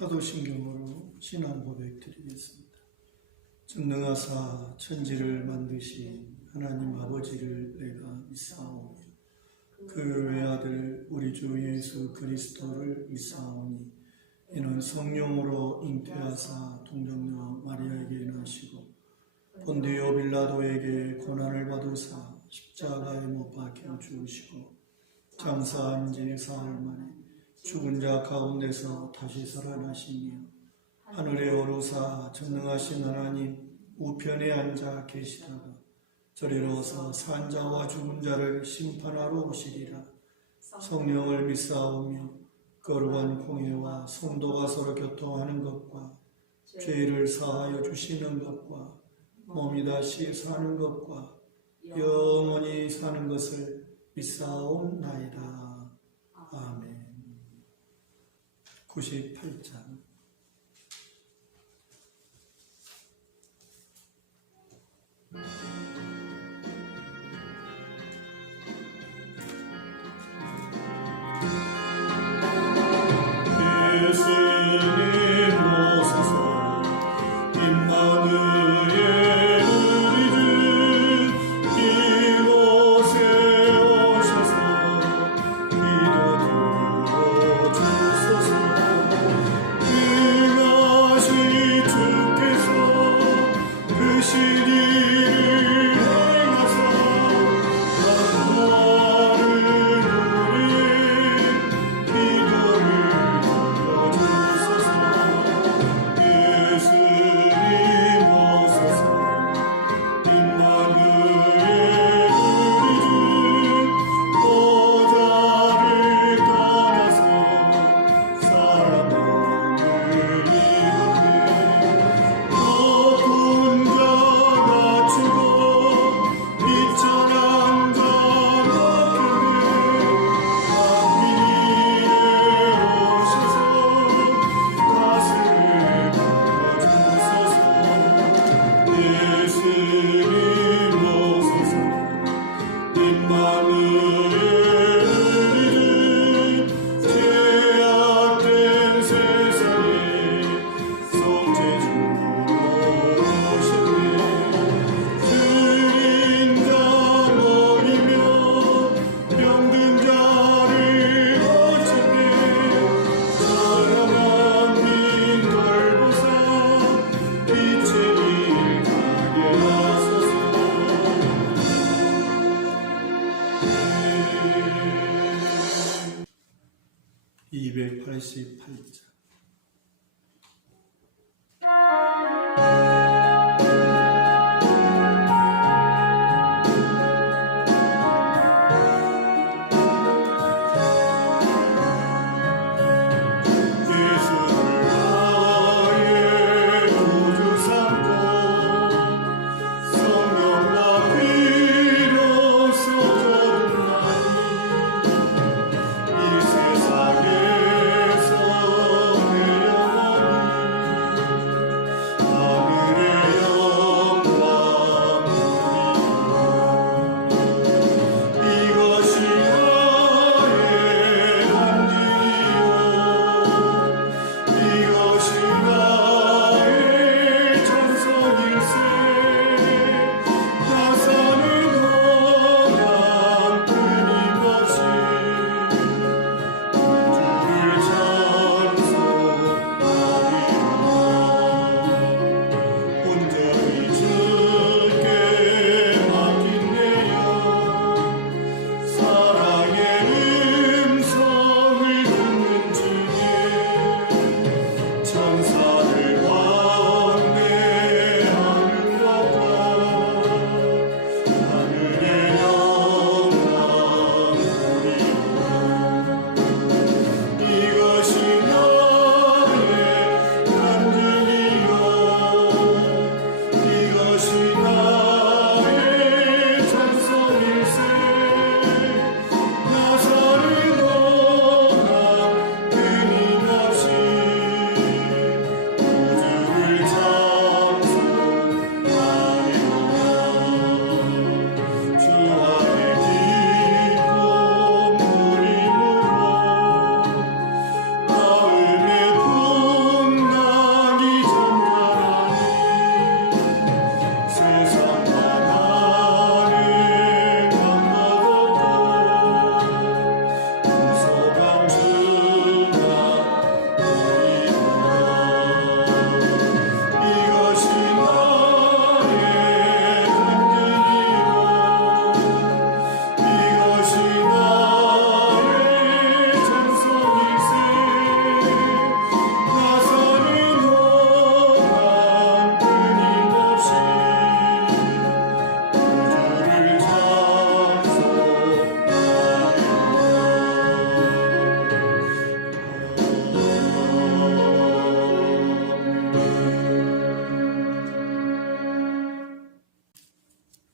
사도신경으로 신앙 고백 드리겠습니다. 전능하사 천지를 만드신 하나님 아버지를 내가 믿사오며 그 외아들 우리 주 예수 그리스도를 믿사오니 이는 성령으로 잉태하사 동정녀 마리아에게 나시고 본디오 빌라도에게 고난을 받으사 십자가에 못 박혀 죽으시고 장사한 지 사흘 만에 죽은 자 가운데서 다시 살아나시며 하늘에 오르사 전능하신 하나님 우편에 앉아 계시다가 저리로서 산 자와 죽은 자를 심판하러 오시리라. 성령을 믿사오며 거룩한 공회와 성도가 서로 교통하는 것과 죄를 사하여 주시는 것과 몸이 다시 사는 것과 영원히 사는 것을 믿사옵나이다. 아멘. 98장 예수님 오소서 임마누엘 우리 주 이곳에 오셔서 기도 들어주소서. 그것이 주께서 그 시리를 행하사 구하는 우리의 기도를 들어주소서. 예수님 오소서 임마누엘 우리 주 보좌를 떠나서 사람 몸을 입었네. 높은 자 낮추고 비천한 자 높였네. 하늘에 오셔서 가슴을 풀어주소서. 예수님 오소서 임마누엘 우리 주 죄악된 세상에 송제주로 오셨네. 주인 자 먹이며 병든 자를 고쳤네. 사랑한 민 돌보사 빛의 길 가게 하소서. 288장 예수를 나의 구주 삼고 성령과 피로써 거듭나니 이 세상에서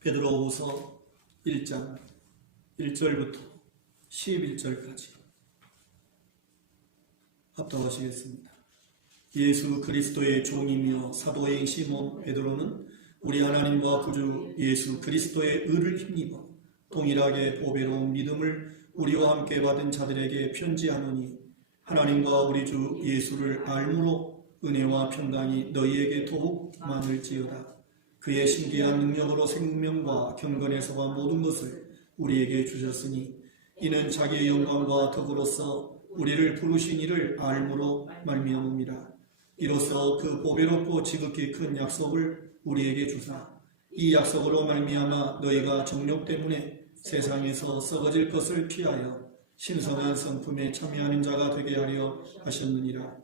베드로후서 1장 1절부터 11절까지 합독하시겠습니다. 예수 그리스도의 종이며 사도인 시몬 베드로는 우리 하나님과 구주 예수 그리스도의 의를 힘입어 동일하게 보배로운 믿음을 우리와 함께 받은 자들에게 편지하노니, 하나님과 우리 주 예수를 알므로 은혜와 평강이 너희에게 더욱 많을지어다. 그의 신기한 능력으로 생명과 경건에서와 모든 것을 우리에게 주셨으니, 이는 자기의 영광과 덕으로서 우리를 부르신 이를 알므로 말미암음이라. 이로써 그 보배롭고 지극히 큰 약속을 우리에게 주사 이 약속으로 말미암아 너희가 정욕 때문에 세상에서 썩어질 것을 피하여 신성한 성품에 참여하는 자가 되게 하려 하셨느니라.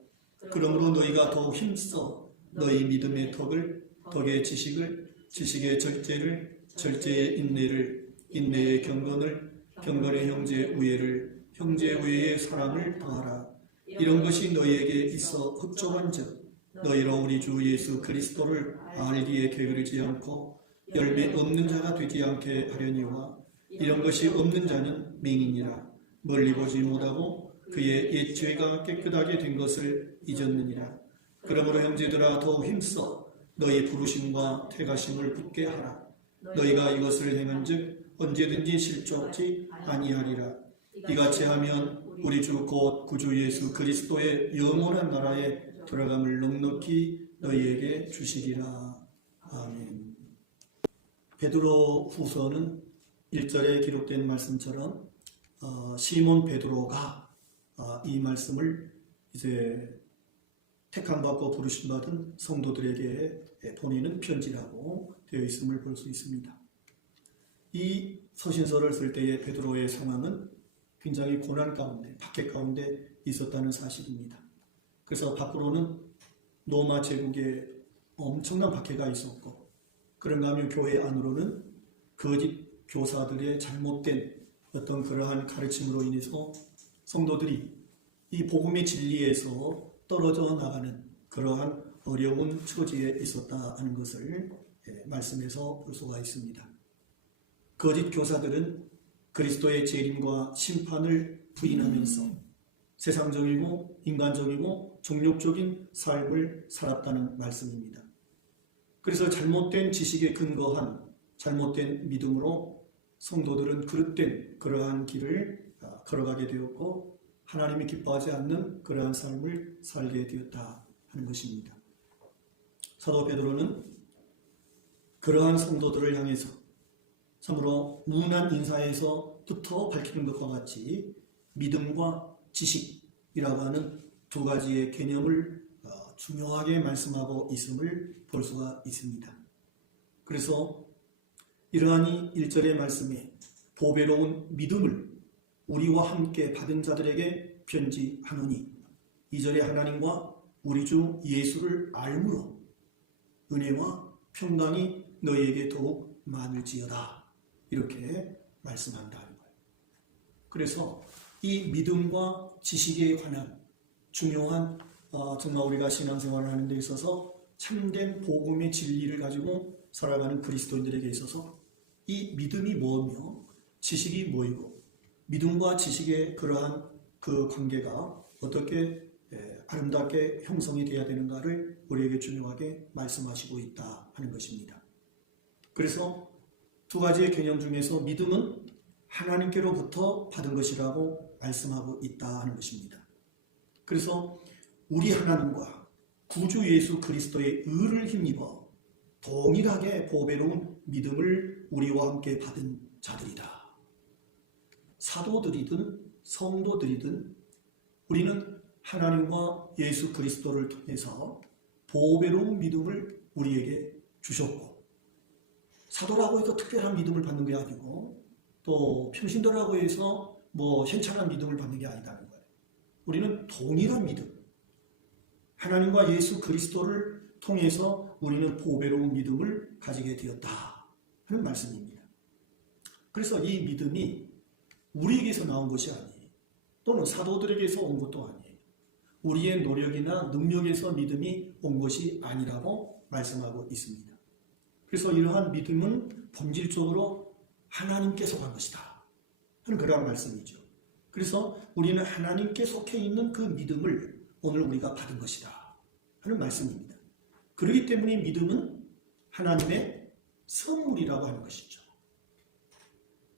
그러므로 너희가 더욱 힘써 너희 믿음의 덕의 지식을, 지식의 절제를, 절제의 인내를, 인내의 경건을, 경건의 형제 우애를, 형제 우애의 사랑을 더하라. 이런 것이 너희에게 있어 흡족한즉 너희로 우리 주 예수 그리스도를 알기에 게으르지 않고 열매 없는 자가 되지 않게 하려니와, 이런 것이 없는 자는 맹인이라 멀리 보지 못하고 그의 옛 죄가 깨끗하게 된 것을 잊었느니라. 그러므로 형제들아 더욱 힘써 너희 부르심과 택하심을 붙게 하라. 너희가 이것을 행한즉 언제든지 실족지 아니하리라. 이같이 하면 우리 주 곧 구주 예수 그리스도의 영원한 나라에 들어감을 넉넉히 너희에게 주시리라. 아멘. 베드로 후서는 1절에 기록된 말씀처럼 시몬 베드로가 이 말씀을 이제 택함받고 부르심받은 성도들에게 보내는 편지라고 되어 있음을 볼 수 있습니다. 이 서신서를 쓸 때의 베드로의 상황은 굉장히 고난 가운데, 박해 가운데 있었다는 사실입니다. 그래서 밖으로는 로마 제국에 엄청난 박해가 있었고, 그런가 하면 교회 안으로는 거짓 교사들의 잘못된 어떤 그러한 가르침으로 인해서 성도들이 이 복음의 진리에서 떨어져 나가는 그러한 어려운 처지에 있었다 하는 것을 말씀에서 볼 수가 있습니다. 거짓 교사들은 그리스도의 재림과 심판을 부인하면서 세상적이고 인간적이고 정욕적인 삶을 살았다는 말씀입니다. 그래서 잘못된 지식에 근거한 잘못된 믿음으로 성도들은 그릇된 그러한 길을 걸어가게 되었고, 하나님이 기뻐하지 않는 그러한 삶을 살게 되었다 하는 것입니다. 사도 베드로는 그러한 성도들을 향해서 참으로 무난 인사에서부터 밝히는 것과 같이 믿음과 지식이라고 하는 두 가지의 개념을 중요하게 말씀하고 있음을 볼 수가 있습니다. 그래서 이러한 1절의 말씀에 보배로운 믿음을 우리와 함께 받은 자들에게 편지하노니, 2절에 하나님과 우리 주 예수를 알므로 은혜와 평강이 너희에게 더욱 많을지어다, 이렇게 말씀한다는 거예요. 그래서 이 믿음과 지식에 관한 중요한 정말 우리가 신앙생활을 하는 데 있어서 참된 복음의 진리를 가지고 살아가는 그리스도인들에게 있어서 이 믿음이 뭐며 지식이 뭐이고, 믿음과 지식의 그러한 그 관계가 어떻게 아름답게 형성이 되어야 되는가를 우리에게 중요하게 말씀하시고 있다 하는 것입니다. 그래서 두 가지의 개념 중에서 믿음은 하나님께로부터 받은 것이라고 말씀하고 있다 하는 것입니다. 그래서 우리 하나님과 구주 예수 그리스도의 의를 힘입어 동일하게 보배로운 믿음을 우리와 함께 받은 자들이다. 사도들이든 성도들이든 우리는 하나님과 예수 그리스도를 통해서 보배로운 믿음을 우리에게 주셨고, 사도라고 해서 특별한 믿음을 받는 게 아니고 또 평신도라고 해서 현찬한 믿음을 받는 게 아니다는 거예요. 우리는 동일한 믿음, 하나님과 예수 그리스도를 통해서 우리는 보배로운 믿음을 가지게 되었다 하는 말씀입니다. 그래서 이 믿음이 우리에게서 나온 것이 아니에요. 또는 사도들에게서 온 것도 아니에요. 우리의 노력이나 능력에서 믿음이 온 것이 아니라고 말씀하고 있습니다. 그래서 이러한 믿음은 본질적으로 하나님께 속한 것이다 하는 그러한 말씀이죠. 그래서 우리는 하나님께 속해 있는 그 믿음을 오늘 우리가 받은 것이다 하는 말씀입니다. 그렇기 때문에 믿음은 하나님의 선물이라고 하는 것이죠.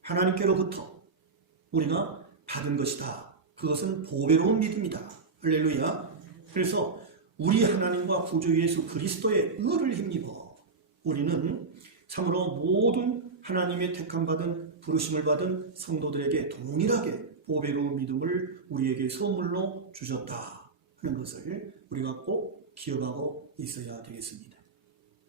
하나님께로부터 우리가 받은 것이다. 그것은 보배로운 믿음이다. 할렐루야. 그래서 우리 하나님과 구주 예수 그리스도의 의를 힘입어 우리는 참으로 모든 하나님의 택함받은 부르심을 받은 성도들에게 동일하게 보배로운 믿음을 우리에게 선물로 주셨다 하는 것을 우리가 꼭 기억하고 있어야 되겠습니다.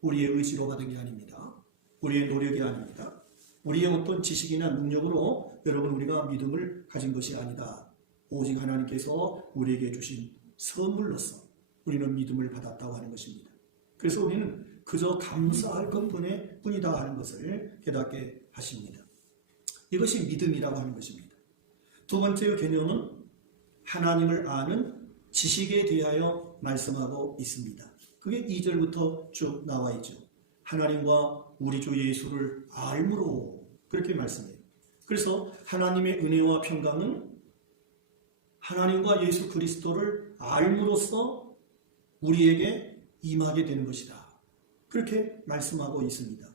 우리의 의지로 받은 게 아닙니다. 우리의 노력이 아닙니다. 우리의 어떤 지식이나 능력으로 여러분 우리가 믿음을 가진 것이 아니다. 오직 하나님께서 우리에게 주신 선물로서 우리는 믿음을 받았다고 하는 것입니다. 그래서 우리는 그저 감사할 것뿐이다 하는 것을 깨닫게 하십니다. 이것이 믿음이라고 하는 것입니다. 두 번째 개념은 하나님을 아는 지식에 대하여 말씀하고 있습니다. 그게 2절부터 쭉 나와 있죠. 하나님과 우리 주 예수를 알므로 그렇게 말씀해요. 그래서 하나님의 은혜와 평강은 하나님과 예수 그리스도를 알므로써 우리에게 임하게 되는 것이다. 그렇게 말씀하고 있습니다.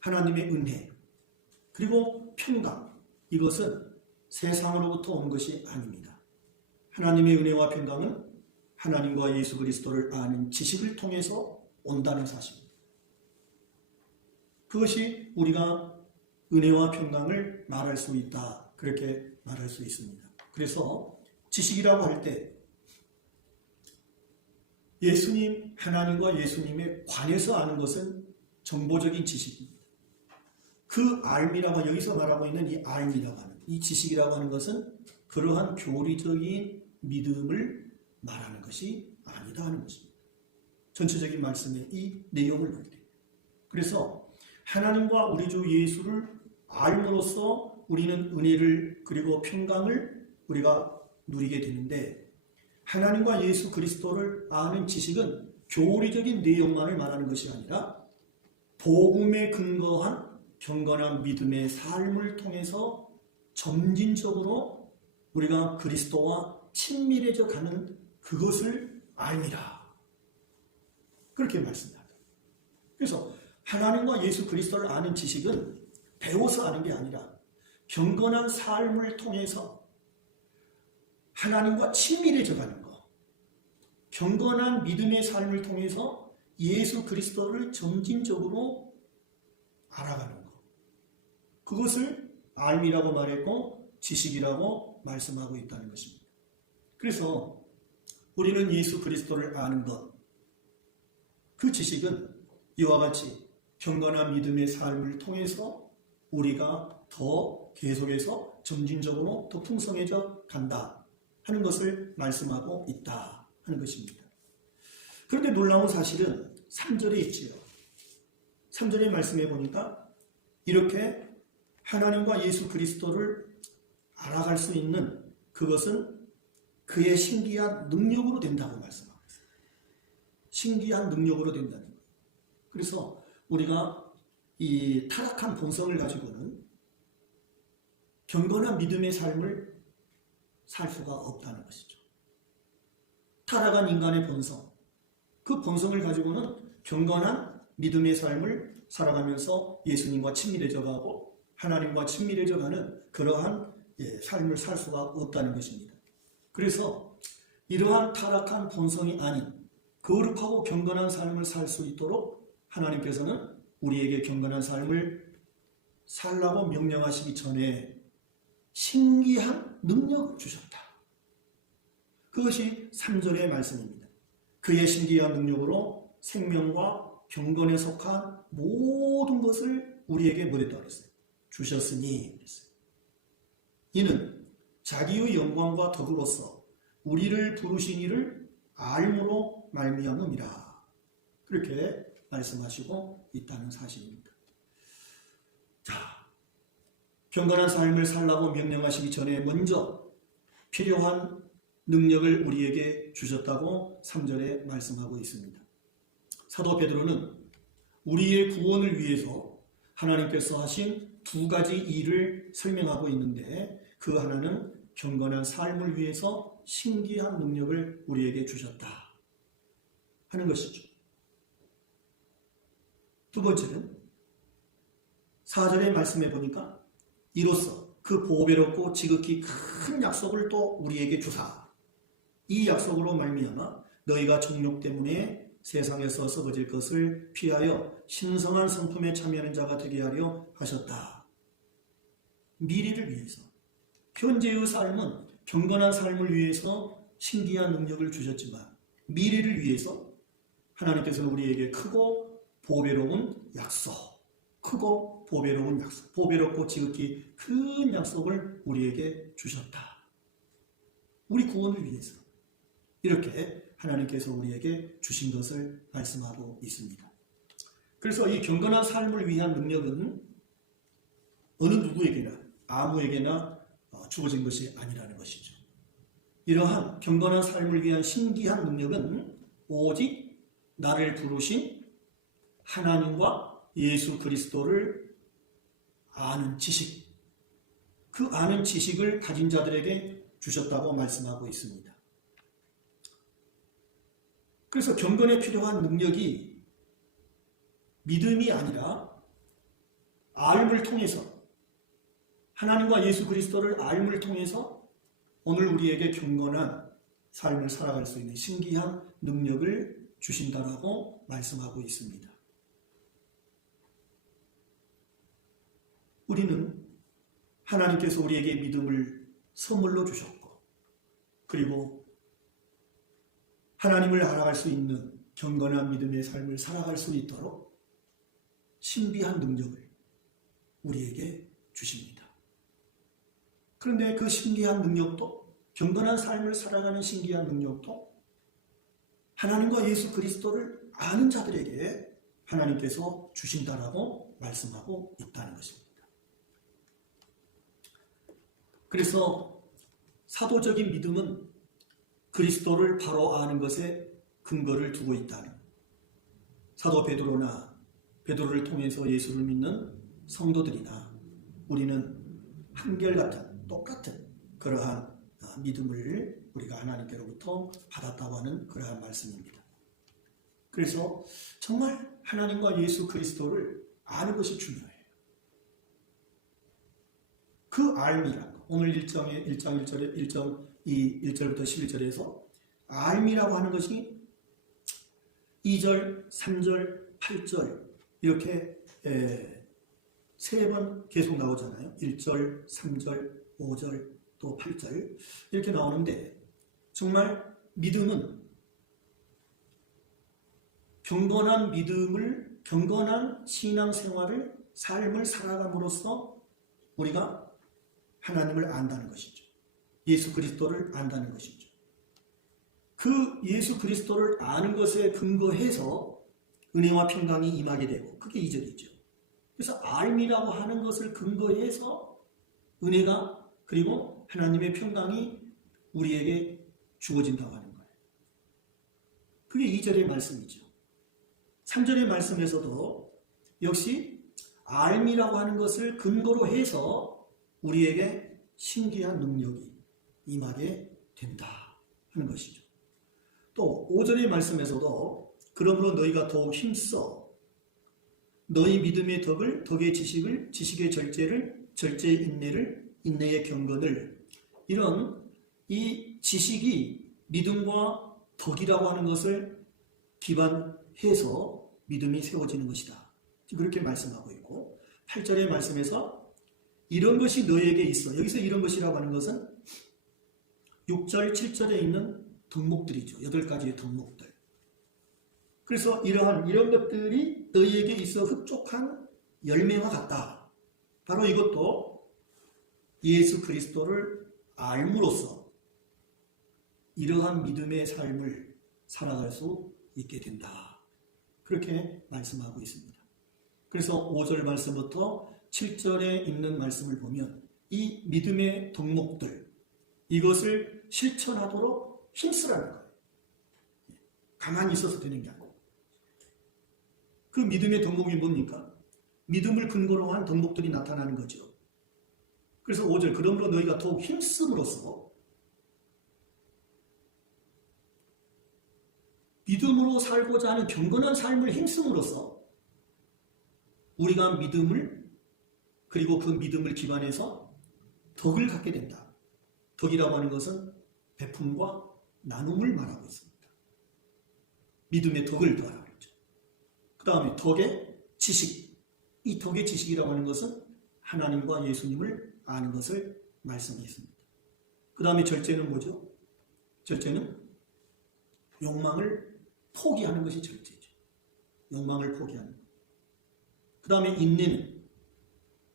하나님의 은혜 그리고 평강 이것은 세상으로부터 온 것이 아닙니다. 하나님의 은혜와 평강은 하나님과 예수 그리스도를 아는 지식을 통해서 온다는 사실입니다. 그것이 우리가 은혜와 평강을 말할 수 있다. 그렇게 말할 수 있습니다. 그래서 지식이라고 할 때 예수님, 하나님과 예수님에 관해서 아는 것은 정보적인 지식입니다. 그 알미라고 여기서 말하고 있는 이 알미라고 하는 이 지식이라고 하는 것은 그러한 교리적인 믿음을 말하는 것이 아니다 하는 것입니다. 전체적인 말씀의 이 내용을 볼 때. 그래서 하나님과 우리 주 예수를 알므로써 우리는 은혜를 그리고 평강을 우리가 누리게 되는데 하나님과 예수 그리스도를 아는 지식은 교리적인 내용만을 말하는 것이 아니라 복음에 근거한 경건한 믿음의 삶을 통해서 점진적으로 우리가 그리스도와 친밀해져 가는 그것을 알미라. 그렇게 말씀합니다. 그래서 하나님과 예수 그리스도를 아는 지식은 배워서 아는 게 아니라 경건한 삶을 통해서 하나님과 친밀해져 가는 것, 경건한 믿음의 삶을 통해서 예수 그리스도를 점진적으로 알아가는 것, 그것을 알미라고 말했고 지식이라고 말씀하고 있다는 것입니다. 그래서 우리는 예수 그리스도를 아는 것, 그 지식은 이와 같이 경건한 믿음의 삶을 통해서 우리가 더 계속해서 점진적으로 더 풍성해져 간다 하는 것을 말씀하고 있다 하는 것입니다. 그런데 놀라운 사실은 3절에 있지요. 3절에 말씀해 보니까 이렇게 하나님과 예수 그리스도를 알아갈 수 있는 그것은 그의 신기한 능력으로 된다고 말씀하고 있어요. 신기한 능력으로 된다는 거예요. 그래서 우리가 이 타락한 본성을 가지고는 경건한 믿음의 삶을 살 수가 없다는 것이죠. 타락한 인간의 본성, 그 본성을 가지고는 경건한 믿음의 삶을 살아가면서 예수님과 친밀해져 가고 하나님과 친밀해져 가는 그러한 삶을 살 수가 없다는 것입니다. 그래서 이러한 타락한 본성이 아닌 거룩하고 경건한 삶을 살 수 있도록 하나님께서는 우리에게 경건한 삶을 살라고 명령하시기 전에 신기한 능력을 주셨다. 그것이 3절의 말씀입니다. 그의 신기한 능력으로 생명과 경건에 속한 모든 것을 우리에게 뭐랬다고 그랬어요? 주셨으니 그랬어요. 이는 자기의 영광과 덕으로서 우리를 부르신 이를 알므로 말미암음이라. 그렇게 말씀하시고 있다는 사실입니다. 자, 경건한 삶을 살라고 명령하시기 전에 먼저 필요한 능력을 우리에게 주셨다고 3절에 말씀하고 있습니다. 사도 베드로는 우리의 구원을 위해서 하나님께서 하신 두 가지 일을 설명하고 있는데 그 하나는 경건한 삶을 위해서 신기한 능력을 우리에게 주셨다 하는 것이죠. 두 번째는 4절의 말씀에 보니까 이로써 그 보배롭고 지극히 큰 약속을 또 우리에게 주사 이 약속으로 말미암아 너희가 정욕 때문에 세상에서 썩어질 것을 피하여 신성한 성품에 참여하는 자가 되게 하려 하셨다. 미래를 위해서 현재의 삶은 경건한 삶을 위해서 신기한 능력을 주셨지만 미래를 위해서 하나님께서는 우리에게 크고 보배로운 약속, 크고 보배로운 약속, 보배롭고 지극히 큰 약속을 우리에게 주셨다. 우리 구원을 위해서 이렇게 하나님께서 우리에게 주신 것을 말씀하고 있습니다. 그래서 이 경건한 삶을 위한 능력은 어느 누구에게나 아무에게나 주어진 것이 아니라는 것이죠. 이러한 경건한 삶을 위한 신기한 능력은 오직 나를 부르신 하나님과 예수 그리스도를 아는 지식, 그 아는 지식을 가진 자들에게 주셨다고 말씀하고 있습니다. 그래서 경건에 필요한 능력이 믿음이 아니라 알을 통해서 하나님과 예수 그리스도를 알을 통해서 오늘 우리에게 경건한 삶을 살아갈 수 있는 신기한 능력을 주신다라고 말씀하고 있습니다. 우리는 하나님께서 우리에게 믿음을 선물로 주셨고 그리고 하나님을 알아갈 수 있는 경건한 믿음의 삶을 살아갈 수 있도록 신비한 능력을 우리에게 주십니다. 그런데 그 신기한 능력도 경건한 삶을 살아가는 신기한 능력도 하나님과 예수 그리스도를 아는 자들에게 하나님께서 주신다라고 말씀하고 있다는 것입니다. 그래서 사도적인 믿음은 그리스도를 바로 아는 것에 근거를 두고 있다는 사도 베드로나 베드로를 통해서 예수를 믿는 성도들이나 우리는 한결같은 똑같은 그러한 믿음을 우리가 하나님께로부터 받았다고 하는 그러한 말씀입니다. 그래서 정말 하나님과 예수 그리스도를 아는 것이 중요해요. 그 알미란 것, 오늘 1장 1절에 1절부터 11절에서 알미라고 하는 것이 2절, 3절, 8절 이렇게 세 번 계속 나오잖아요. 1절, 3절, 5절, 또 8절 이렇게 나오는데 정말 믿음은 경건한 믿음을 경건한 신앙생활을 삶을 살아감으로써 우리가 하나님을 안다는 것이죠. 예수 그리스도를 안다는 것이죠. 그 예수 그리스도를 아는 것에 근거해서 은혜와 평강이 임하게 되고 그게 2절이죠. 그래서 알미라고 하는 것을 근거해서 은혜가 그리고 하나님의 평강이 우리에게 주어진다고 하는 거예요. 그게 2절의 말씀이죠. 3절의 말씀에서도 역시 알미라고 하는 것을 근거로 해서 우리에게 신기한 능력이 임하게 된다 하는 것이죠. 또 5절의 말씀에서도 그러므로 너희가 더욱 힘써 너희 믿음의 덕을 덕의 지식을 지식의 절제를 절제의 인내를 인내의 경건을 이런 이 지식이 믿음과 덕이라고 하는 것을 기반해서 믿음이 세워지는 것이다. 그렇게 말씀하고 있고 8절의 말씀에서 이런 것이 너희에게 있어. 여기서 이런 것이라고 하는 것은 6절, 7절에 있는 덕목들이죠. 8가지의 덕목들. 그래서 이런 것들이 너희에게 있어 흡족한 열매와 같다. 바로 이것도 예수 그리스도를 알므로써 이러한 믿음의 삶을 살아갈 수 있게 된다. 그렇게 말씀하고 있습니다. 그래서 5절 말씀부터 7절에 있는 말씀을 보면 이 믿음의 덕목들 이것을 실천하도록 힘쓰라는 거예요. 가만히 있어서 되는 게 아니고 그 믿음의 덕목이 뭡니까? 믿음을 근거로 한 덕목들이 나타나는 거죠. 그래서 5절 그러므로 너희가 더욱 힘쓰므로써 믿음으로 살고자 하는 경건한 삶을 힘쓰므로써 우리가 믿음을 그리고 그 믿음을 기반해서 덕을 갖게 된다. 덕이라고 하는 것은 베품과 나눔을 말하고 있습니다. 믿음의 덕을 더하라고 했죠. 그 다음에 덕의 지식. 이 덕의 지식이라고 하는 것은 하나님과 예수님을 아는 것을 말씀했습니다. 그 다음에 절제는 뭐죠? 절제는 욕망을 포기하는 것이 절제죠. 욕망을 포기하는 것. 그 다음에 인내는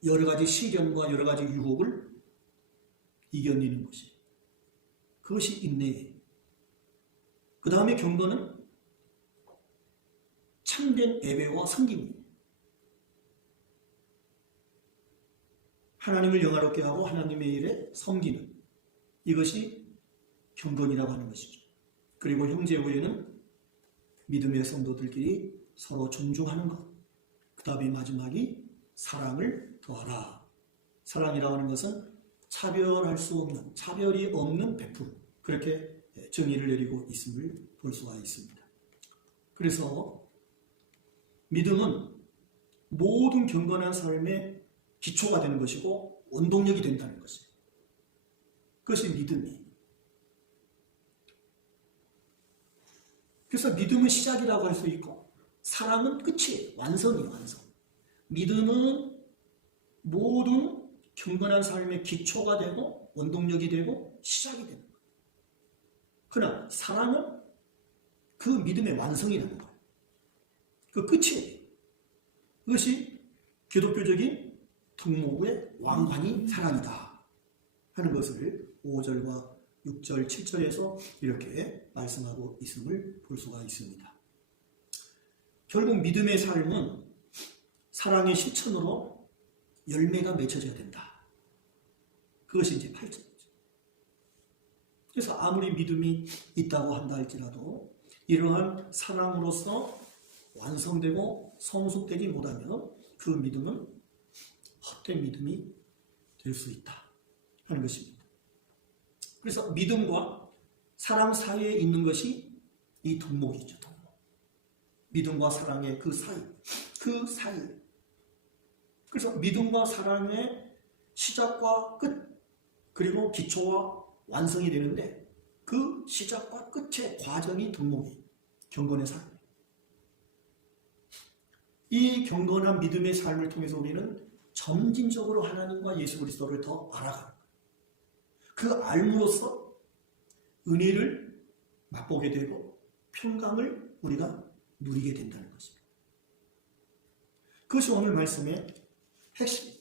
여러 가지 시련과 여러 가지 유혹을 이겨내는 것이. 그것이 인내예요. 그 다음에 경건은 참된 예배와 섬김입니다. 하나님을 영화롭게 하고 하나님의 일에 섬기는 이것이 경건이라고 하는 것이죠. 그리고 형제우애는 믿음의 성도들끼리 서로 존중하는 것. 그 다음에 마지막이 사랑을 더하라. 사랑이라고 하는 것은 차별할 수 없는, 차별이 없는 베품. 그렇게 정의를 내리고 있음을 볼 수가 있습니다. 그래서 믿음은 모든 경건한 삶의 기초가 되는 것이고 원동력이 된다는 것입니다. 그것이 믿음이에요. 그래서 믿음은 시작이라고 할 수 있고 사랑은 끝이에요. 완성이에요. 완성. 믿음은 모든 경건한 삶의 기초가 되고 원동력이 되고 시작이 되는 거예요. 그러나 사랑은 그 믿음의 완성이라는 거예요. 그 끝이에요. 그것이 기독교적인 덕목의 왕관이 사랑이다 하는 것을 5절과 6절, 7절에서 이렇게 말씀하고 있음을 볼 수가 있습니다. 결국 믿음의 삶은 사랑의 실천으로 열매가 맺혀져야 된다. 그것이 이제 8절이죠. 그래서 아무리 믿음이 있다고 한다 할지라도 이러한 사랑으로서 완성되고 성숙되지 못하면 그 믿음은 헛된 믿음이 될 수 있다 하는 것입니다. 그래서 믿음과 사랑 사이에 있는 것이 이 덕목이죠. 덕목. 믿음과 사랑의 그 사이. 그래서 믿음과 사랑의 시작과 끝 그리고 기초와 완성이 되는데 그 시작과 끝의 과정이 덕목이 경건의 삶. 이 경건한 믿음의 삶을 통해서 우리는 점진적으로 하나님과 예수 그리스도를 더 알아가는 거예요. 그 알므로써 은혜를 맛보게 되고 평강을 우리가 누리게 된다는 것입니다. 그것이 오늘 말씀의 핵심입니다.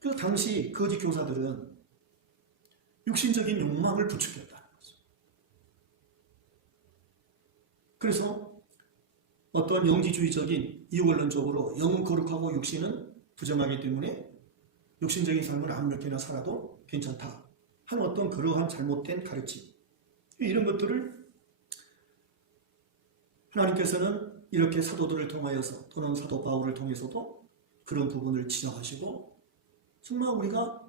그 당시 거짓 교사들은 육신적인 욕망을 부추겼다는 것입니다. 그래서 어떤 영지주의적인 이원론적으로 영은 거룩하고 육신은 부정하기 때문에 육신적인 삶을 아무렇게나 살아도 괜찮다 하는 어떤 그러한 잘못된 가르침, 이런 것들을 하나님께서는 이렇게 사도들을 통하여서 또는 사도 바울을 통해서도 그런 부분을 지적하시고 정말 우리가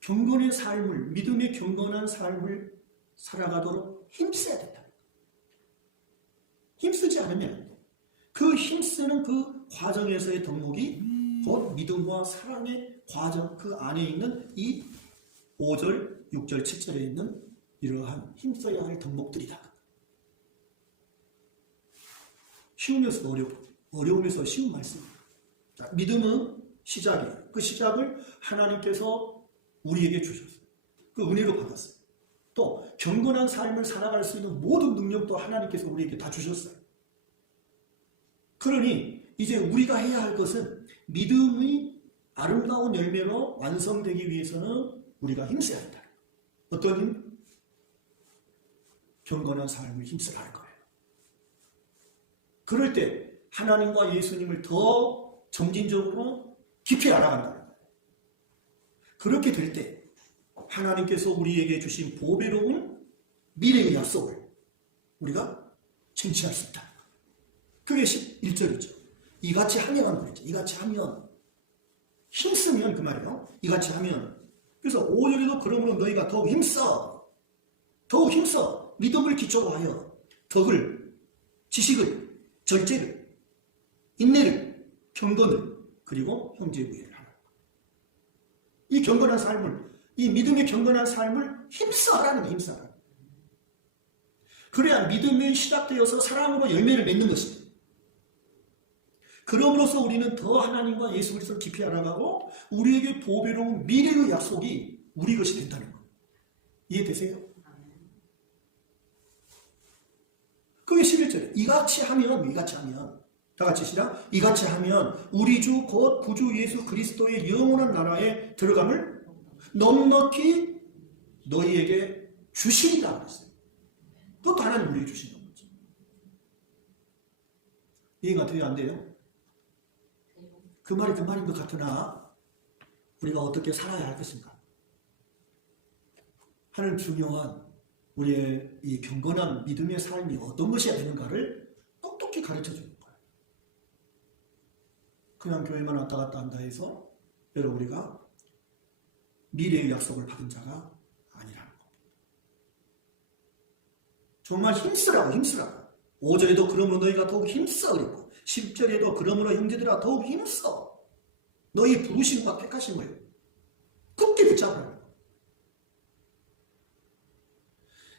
경건의 삶을, 믿음의 경건한 삶을 살아가도록 힘써야 된다. 힘쓰지 않으면 안 돼. 그 힘쓰는 그 과정에서의 덕목이 곧 믿음과 사랑의 과정, 그 안에 있는 이 5절, 6절, 7절에 있는 이러한 힘써야 할 덕목들이다. 쉬우면서 어려우면서 쉬운 말씀입니다. 믿음은 시작이에요. 그 시작을 하나님께서 우리에게 주셨어요. 그 은혜로 받았어요. 또 경건한 삶을 살아갈 수 있는 모든 능력도 하나님께서 우리에게 다 주셨어요. 그러니 이제 우리가 해야 할 것은 믿음이 아름다운 열매로 완성되기 위해서는 우리가 힘써야 한다. 어떤 힘? 경건한 삶을 힘써야 할 거예요. 그럴 때 하나님과 예수님을 더 점진적으로 깊이 알아간다는 거예요. 그렇게 될 때 하나님께서 우리에게 주신 보배로운 미래의 약속을 우리가 쟁취할 수 있다. 그게 11절이죠. 이같이 하면 그랬죠. 이같이 하면 힘쓰면 그 말이에요. 이같이 하면. 그래서 5절에도 그러므로 너희가 더욱 힘써. 더욱 힘써. 믿음을 기초로 하여 덕을, 지식을, 절제를, 인내를, 경건을, 그리고 형제의 우애를 하라. 이 경건한 삶을, 이 믿음의 경건한 삶을 힘써하라는 게 힘써하라. 그래야 믿음이 시작되어서 사랑으로 열매를 맺는 것입니다. 그럼으로써 우리는 더 하나님과 예수 그리스도를 깊이 알아가고 우리에게 보배로운 미래의 약속이 우리 것이 된다는 것. 이해되세요? 그게 11절에 이같이 하면 다 같이 시작. 이같이 하면 우리 주 곧 구주 예수 그리스도의 영원한 나라에 들어감을 넉넉히 너희에게 주시리라 그랬어요. 그것도 하나님 우리에게 주시는 거죠. 이해가 돼요? 안 돼요? 그 말이 그 말인 것 같으나 우리가 어떻게 살아야 하겠습니까? 하는 중요한 우리의 이 경건한 믿음의 삶이 어떤 것이어야 되는가를 똑똑히 가르쳐 주는 거예요. 그냥 교회만 왔다 갔다 한다 해서 여러분 우리가 미래의 약속을 받은 자가 아니라는 겁니다. 정말 힘쓰라고. 5절에도 그러므로 너희가 더욱 힘써 그랬고 10절에도 그러므로 형제들아 더욱 힘써. 너희 부르심과 택하심을 굳게 붙잡으라.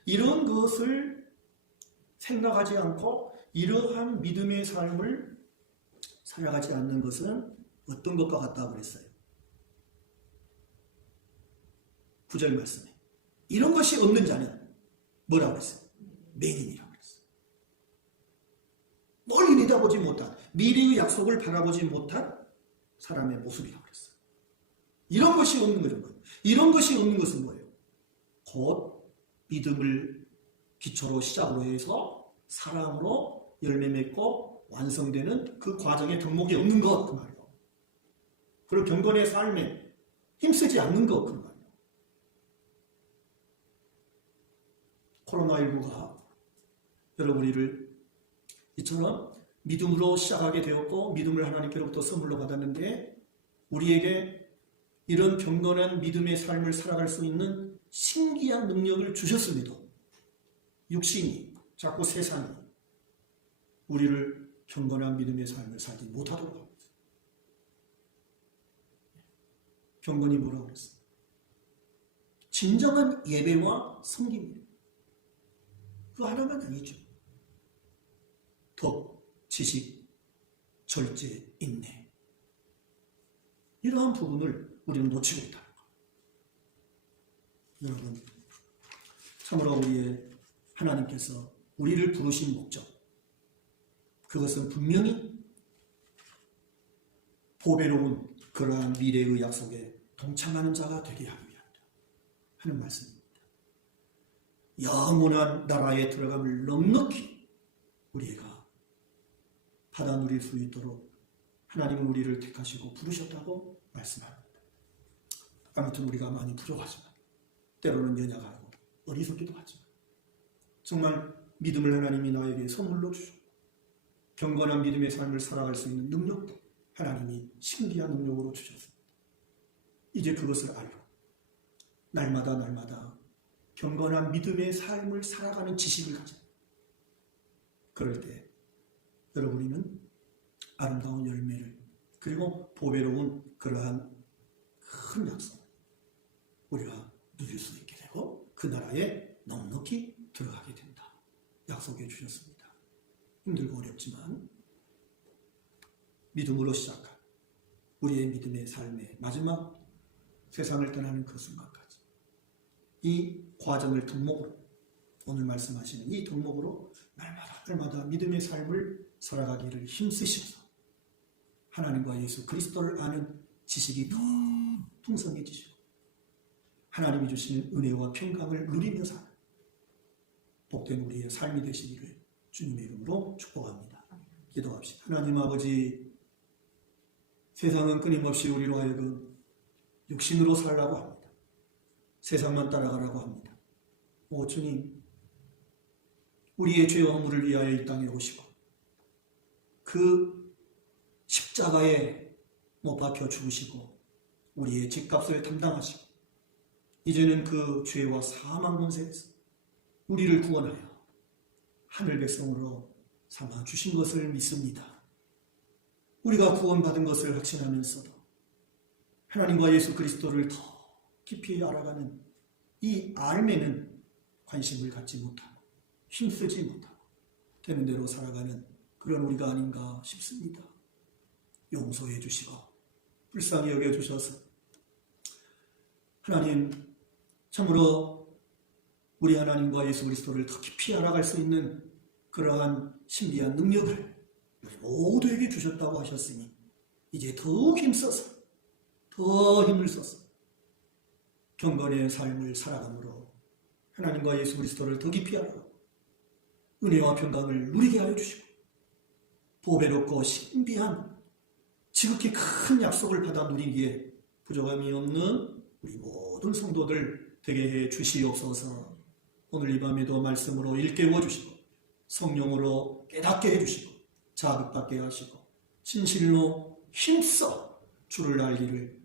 이런 것을 생각하지 않고 이러한 믿음의 삶을 살아가지 않는 것은 어떤 것과 같다고 그랬어요. 9절 말씀에 이런 것이 없는 자는 뭐라고 했어요? 맹인이라고 했어요. 멀리 내다보지 못한 미래의 약속을 바라보지 못한 사람의 모습이라고 그랬어요. 이런 것이 없는 거죠. 이런 것이 없는 것은 뭐예요? 곧 믿음을 기초로 시작으로 해서 사랑으로 열매 맺고 완성되는 그 과정에 덕목이 없는 것 그 말이에요. 그리고 경건의 삶에 힘쓰지 않는 것 그 말이에요. 코로나19가 여러분 우리를 이처럼 믿음으로 시작하게 되었고 믿음을 하나님께로부터 선물로 받았는데 우리에게 이런 경건한 믿음의 삶을 살아갈 수 있는 신기한 능력을 주셨음에도 육신이 자꾸 세상이 우리를 경건한 믿음의 삶을 살지 못하도록 합니다. 경건이 뭐라고 그랬어요? 진정한 예배와 섬김입니다. 그 하나만 아니죠. 덕, 지식, 절제, 인내 이러한 부분을 우리는 놓치고 있다는 것. 여러분 참으로 우리의 하나님께서 우리를 부르신 목적 그것은 분명히 보배로운 그러한 미래의 약속에 동참하는 자가 되게 하기 위함이다 하는 말씀입니다. 영원한 나라에 들어감을 넉넉히 우리가 받아 누릴 수 있도록 하나님은 우리를 택하시고 부르셨다고 말씀합니다. 아무튼 우리가 많이 부족하지만 때로는 연약하고 어리석기도 하지만 정말 믿음을 하나님이 나에게 선물로 주셨고 경건한 믿음의 삶을 살아갈 수 있는 능력도 하나님이 신기한 능력으로 주셨습니다. 이제 그것을 알고 날마다 경건한 믿음의 삶을 살아가는 지식을 가져 그럴 때 여러분이는 아름다운 열매를 그리고 보배로운 그러한 큰 약속 우리가 누릴 수 있게 되고 그 나라에 넉넉히 들어가게 된다. 약속해 주셨습니다. 힘들고 어렵지만 믿음으로 시작한 우리의 믿음의 삶의 마지막 세상을 떠나는 그 순간까지 이 과정을 덕목으로 오늘 말씀하시는 이 덕목으로 날마다 믿음의 삶을 살아가기를 힘쓰셔서 하나님과 예수 그리스도를 아는 지식이 더 풍성해지시고 하나님이 주시는 은혜와 평강을 누리며 사는 복된 우리의 삶이 되시기를 주님의 이름으로 축복합니다. 기도합시다. 하나님 아버지 세상은 끊임없이 우리로 하여금 육신으로 살라고 합니다. 세상만 따라가라고 합니다. 오 주님 우리의 죄와 허물을 위하여 이 땅에 오시고 그 십자가에 못 박혀 죽으시고 우리의 집값을 담당하시고 이제는 그 죄와 사망 권세에서 우리를 구원하여 하늘 백성으로 삼아 주신 것을 믿습니다. 우리가 구원받은 것을 확신하면서도 하나님과 예수 그리스도를 더 깊이 알아가는 이 알매는 관심을 갖지 못하고 힘쓰지 못하고 되는 대로 살아가는 그런 우리가 아닌가 싶습니다. 용서해 주시고 불쌍히 여겨주셔서 하나님 참으로 우리 하나님과 예수 그리스도를 더 깊이 알아갈 수 있는 그러한 신비한 능력을 모두에게 주셨다고 하셨으니 이제 더욱 힘써서 더 힘을 써서 경건의 삶을 살아감으로 하나님과 예수 그리스도를 더 깊이 알아가고 은혜와 평강을 누리게 하여 주시고 보배롭고 신비한 지극히 큰 약속을 받아 누리기에 부족함이 없는 우리 모든 성도들 되게 해 주시옵소서. 오늘 이 밤에도 말씀으로 일깨워 주시고 성령으로 깨닫게 해주시고 자극받게 하시고 진실로 힘써 주를 알기를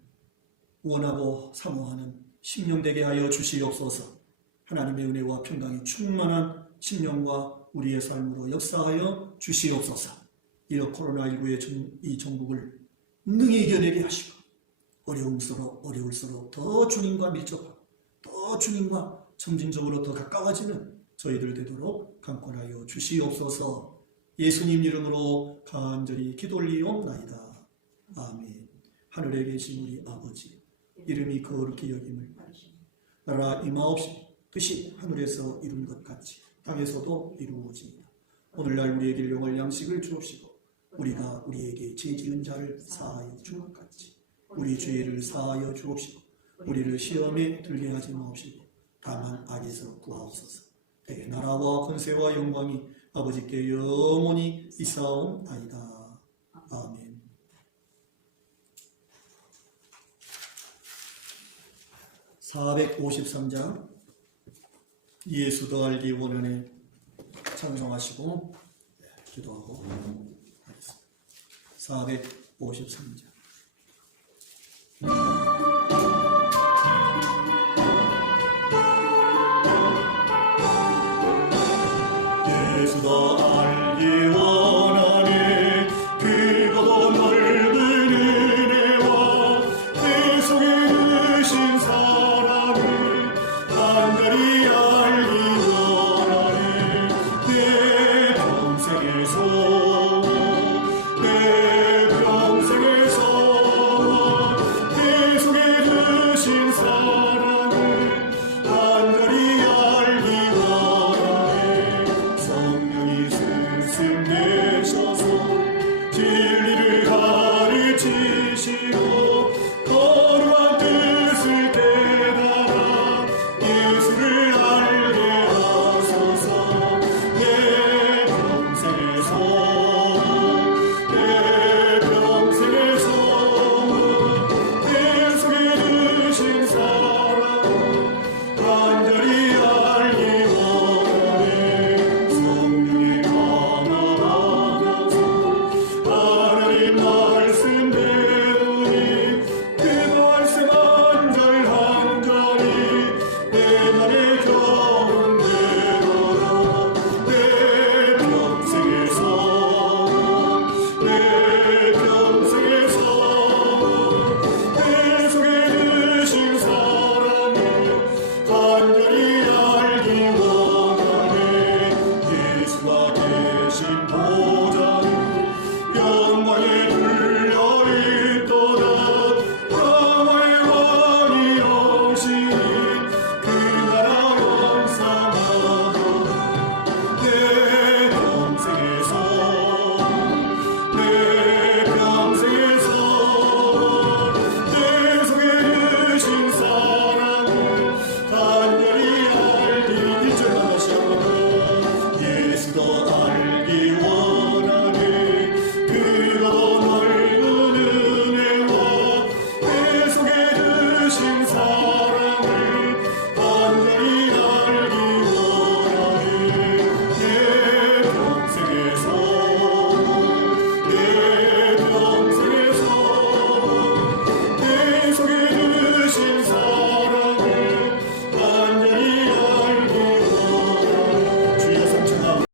원하고 사모하는 심령 되게 하여 주시옵소서. 하나님의 은혜와 평강이 충만한 심령과 우리의 삶으로 역사하여 주시옵소서. 이런 코로나19의 이 전국을 능히 이겨내게 하시고 어려울수록 더 주님과 밀접하고 더 주님과 점진적으로 더 가까워지는 저희들 되도록 강권하여 주시옵소서. 예수님 이름으로 간절히 기도 올리옵나이다. 아멘. 하늘에 계신 우리 아버지 이름이 거룩히 여김을 나라 임하옵시고 뜻이 하늘에서 이룬 것 같이 땅에서도 이루어집니다. 오늘날 우리에게 일용할 양식을 주옵시고 우리가 우리에게 죄 지은 자를 사하여 준 것 같이 우리 죄를 사하여 주옵시고 우리를 시험에 들게 하지 마옵시고 다만 악에서 구하옵소서. 대개 나라와 권세와 영광이 아버지께 영원히 있사옵나이다. 아멘. (453장) 예수 더 알기 원하네 찬송하시고 기도하고 하겠습니다. 453장 예수 더